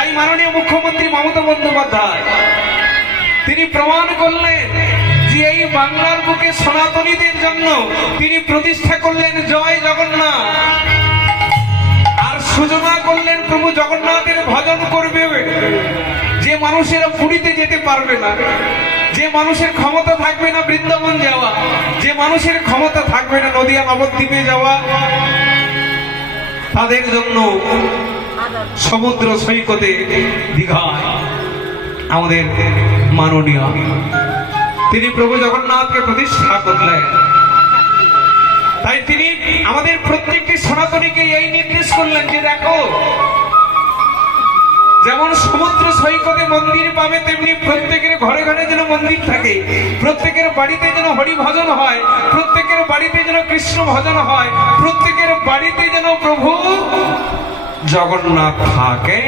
তাই মাননীয় মুখ্যমন্ত্রী মমতা বন্দ্যোপাধ্যায় তিনি প্রমাণ করলেন যে এই বাংলার বুকে সনাতনীদের জন্য তিনি প্রতিষ্ঠা করলেন জয় জগন্নাথ, আর সূচনা করলেন প্রভু জগন্নাথের ভজন করবে যে মানুষেরা পুরীতে যেতে পারবে না, যে মানুষের ক্ষমতা থাকবে না বৃন্দাবন যাওয়া, যে মানুষের ক্ষমতা থাকবে না নদিয়া নবদ্বীপে যাওয়া, তাদের জন্য সমুদ্র সৈকতে দীঘায় আমাদের মাননীয় তিনি প্রভু জগন্নাথকে প্রতিষ্ঠা করলেন। তাই তিনি আমাদের প্রত্যেকটি সনাতনীকে এই নির্দেশ করলেন যে দেখো, যেমন সমুদ্র সৈকতে মন্দির পাবে, তেমনি প্রত্যেকের ঘরে ঘরে যেন মন্দির থাকে, প্রত্যেকের বাড়িতে যেন হরি ভজন হয়, প্রত্যেকের বাড়িতে যেন কৃষ্ণ ভজন হয়, প্রত্যেকের বাড়িতে যেন প্রভু জগন্নাথ থাকে।